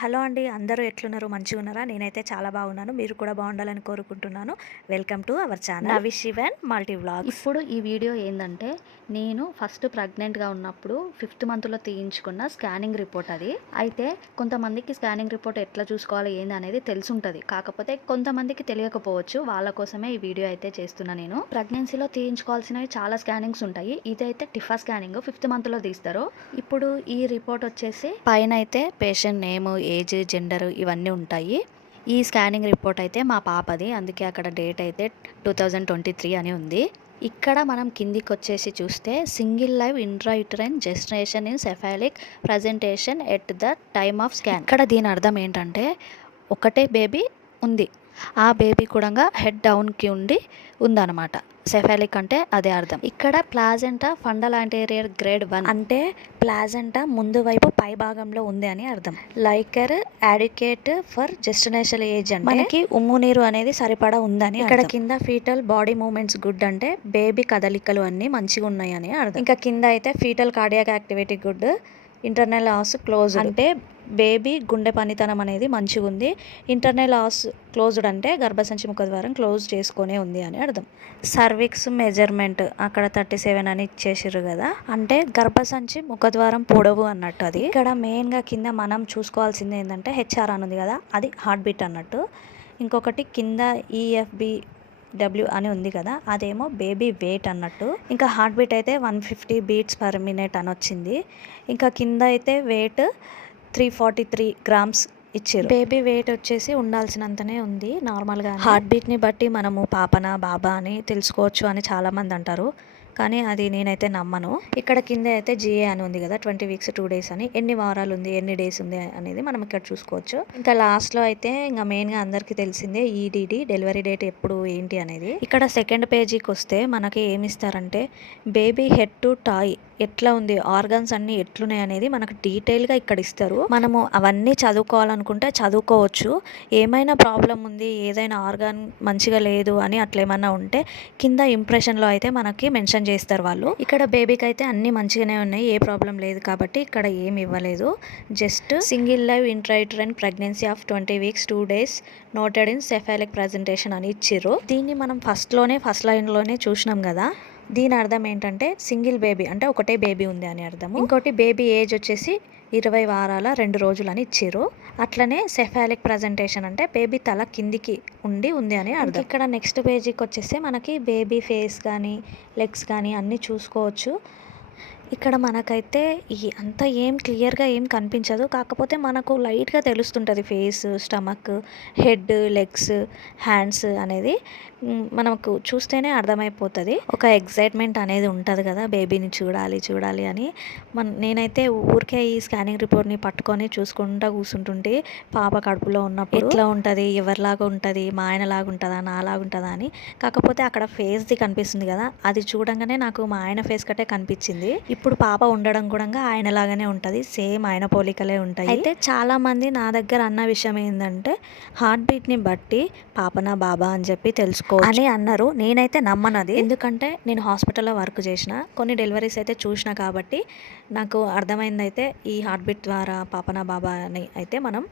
Hello అండి. అందరూ ఎట్లున్నారు? మంచిగున్నారా? నేనైతే చాలా బాగున్నాను. మీరు కూడా బాగుండాలని కోరుకుంటున్నాను. Welcome to our channel Navishivan multi vlogs. ఇప్పుడు ఈ వీడియో ఏందంటే, నేను ఫస్ట్ ప్రెగ్నెంట్‌గా ఉన్నప్పుడు ఫిఫ్త్ మంత్‌లో తీయించుకున్న స్కానింగ్ రిపోర్ట్ అది. అయితే కొంతమందికి స్కానింగ్ రిపోర్ట్ ఎట్లా చూసుకోవాలి ఏంది అనేది తెలిసుంటది. కాకపోతే కొంతమందికి తెలియకపోవచ్చు. వాళ్ళ కోసమే ఈ వీడియో అయితే చేస్తున్నా నేను. ప్రెగ్నెన్సీలో తీయించుకోవాల్సినవి చాలా స్కానింగ్స్ ఉంటాయి. ఇదైతే టిఫా స్కానింగ్ ఫిఫ్త్ మంత్‌లో తీస్తారు. ఇప్పుడు ఈ రిపోర్ట్ వచ్చేసి పైనైతే పేషెంట్ నేమ్, ఏజ్, జెండర్ ఇవన్నీ ఉంటాయి. ఈ స్కానింగ్ రిపోర్ట్ అయితే మా పాపది. అందుకే అక్కడ డేట్ అయితే 2023 అని ఉంది. ఇక్కడ మనం కిందికొచ్చేసి చూస్తే single live intrauterine gestation in cephalic presentation at the time of scan. ఇక్కడ దీని అర్థం ఏంటంటే ఒకటే బేబీ ఉంది. ఆ బేబీ కూడా హెడ్ డౌన్కి ఉందన్నమాట. సెఫాలిక్ అంటే అదే అర్థం. ఇక్కడ ప్లాజెంటా ఫండల్ యాంటీరియర్ గ్రేడ్ 1 అంటే ప్లాజెంటా ముందు వైపు పై భాగంలో ఉంది అని అర్థం. Liquor adequate for gestational age అంటే మనకి ఉమ్ము నీరు అనేది సరిపడా ఉందని. ఇక్కడ కింద ఫీటల్ బాడీ మూవ్మెంట్స్ గుడ్ అంటే బేబీ కదలికలు అన్నీ మంచిగా ఉన్నాయి అని అర్థం. ఇంకా కింద అయితే fetal cardiac activity good, internal os closed అంటే బేబీ గుండె పనితనం అనేది మంచిగా ఉంది. ఇంటర్నల్ ఆస్ క్లోజ్డ్ అంటే గర్భసంచి ముఖద్వారం క్లోజ్ చేసుకునే ఉంది అని అర్థం. సర్విక్స్ మెజర్మెంట్ అక్కడ 37 అని ఇచ్చేసారు కదా, అంటే గర్భసంచి ముఖద్వారం పొడవు అన్నట్టు. అది ఇక్కడ మెయిన్గా కింద మనం చూసుకోవాల్సింది ఏంటంటే హెచ్ఆర్ అని ఉంది కదా, అది హార్ట్ బీట్ అన్నట్టు. ఇంకొకటి కింద ఈఎఫ్బి డబ్ల్యూ అని ఉంది కదా, అదేమో బేబీ వెయిట్ అన్నట్టు. ఇంకా హార్ట్ బీట్ అయితే 150 బీట్స్ పర్ మినిట్ అని వచ్చింది. ఇంకా కింద అయితే వెయిట్ 343 గ్రామ్స్ ఇచ్చారు. బేబీ వెయిట్ వచ్చేసి ఉండాల్సినంతనే ఉంది నార్మల్గా. హార్ట్ బీట్ని బట్టి మనము పాపనా బాబా అని తెలుసుకోవచ్చు అని చాలామంది అంటారు, కానీ అది నేనైతే నమ్మను. ఇక్కడ కింద అయితే జిఏ అని ఉంది కదా, 20 వీక్స్ 2 డేస్ అని. ఎన్ని వారాలు ఉంది, ఎన్ని డేస్ ఉంది అనేది మనం ఇక్కడ చూసుకోవచ్చు. ఇంకా లాస్ట్లో అయితే ఇంకా మెయిన్గా అందరికీ తెలిసిందే ఈడిడి, డెలివరీ డేట్ ఎప్పుడు ఏంటి అనేది. ఇక్కడ సెకండ్ పేజీకి వస్తే మనకి ఏమి ఇస్తారంటే బేబీ హెడ్ టు టాయ్ ఎట్లా ఉంది, ఆర్గన్స్ అన్నీ ఎట్లున్నాయి అనేది మనకు డీటెయిల్గా ఇక్కడ ఇస్తారు. మనము అవన్నీ చదువుకోవాలనుకుంటే చదువుకోవచ్చు. ఏమైనా ప్రాబ్లం ఉంది, ఏదైనా ఆర్గాన్ మంచిగా లేదు అని అట్లా ఏమన్నా ఉంటే కింద ఇంప్రెషన్లో అయితే మనకి మెన్షన్ చేస్తారు వాళ్ళు. ఇక్కడ బేబీకి అయితే అన్నీ మంచిగానే ఉన్నాయి, ఏ ప్రాబ్లం లేదు కాబట్టి ఇక్కడ ఏమి ఇవ్వలేదు. Just single live intrauterine pregnancy of 20 weeks 2 days noted in cephalic presentation అని ఇచ్చిర్రు. దీన్ని మనం ఫస్ట్ లైన్లోనే చూసినాం కదా. దీని అర్థం ఏంటంటే సింగిల్ బేబీ అంటే ఒకటే బేబీ ఉంది అని అర్థం. ఇంకోటి బేబీ ఏజ్ వచ్చేసి 20 వారాల 2 రోజులు అని ఇచ్చారు. అట్లనే సెఫాలిక్ ప్రజెంటేషన్ అంటే బేబీ తల కిందికి ఉంది అని అర్థం. ఇక్కడ నెక్స్ట్ పేజీకి వచ్చేస్తే మనకి బేబీ ఫేస్ కానీ లెగ్స్ కానీ అన్నీ చూసుకోవచ్చు. ఇక్కడ మనకైతే అంత ఏం క్లియర్గా ఏం కనిపించదు, కాకపోతే మనకు లైట్గా తెలుస్తుంటుంది face, stomach, head, legs, hands అనేది మనకు చూస్తేనే అర్థమైపోతుంది. ఒక ఎగ్జైట్మెంట్ అనేది ఉంటుంది కదా బేబీని చూడాలి అని. నేనైతే ఊరికే ఈ స్కానింగ్ రిపోర్ట్ని పట్టుకొని చూసుకుంటూ కూర్చుంటుంటే పాప కడుపులో ఉన్నప్పుడు ఎట్లా ఉంటుంది, ఎవరిలాగా ఉంటుంది, మా ఆయనలాగా ఉంటుందా, నాలాగా ఉంటుందా అని. కాకపోతే అక్కడ ఫేస్ది కనిపిస్తుంది కదా, అది చూడంగానే నాకు మా ఆయన ఫేస్ కట్టే కనిపించింది. ఇప్పుడు పాప ఉండడం కూడా ఆయనలాగానే ఉంటుంది, సేమ్ ఆయన పోలికలే ఉంటాయి. అయితే చాలామంది నా దగ్గర అన్న విషయం ఏంటంటే హార్ట్ బీట్ని బట్టి పాపనా బాబా అని చెప్పి తెలుసుకో అని అన్నారు. నేనైతే నమ్మనది, ఎందుకంటే నేను హాస్పిటల్లో వర్క్ చేసిన, కొన్ని డెలివరీస్ అయితే చూసిన కాబట్టి నాకు అర్థమైంది. అయితే ఈ హార్ట్ బీట్ ద్వారా పాపనా బాబా అని అయితే మనం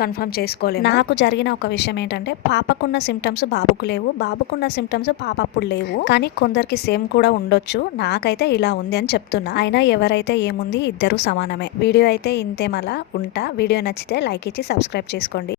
కన్ఫర్మ్ చేసుకోలేము. నాకు జరిగిన ఒక విషయం ఏంటంటే పాపకున్న సిమ్టమ్స్ బాబుకు లేవు, బాబుకున్న సిమ్టమ్స్ పాప అప్పుడు లేవు, కానీ కొందరికి సేమ్ కూడా ఉండొచ్చు. నాకైతే ఇలా ఉంది అని చెప్తున్నా. అయినా ఎవరైతే ఏముంది, ఇద్దరు సమానమే. వీడియో అయితే ఇంతే, మళ్ళా ఉంటా. వీడియో నచ్చితే లైక్ ఇచ్చి సబ్స్క్రైబ్ చేసుకోండి.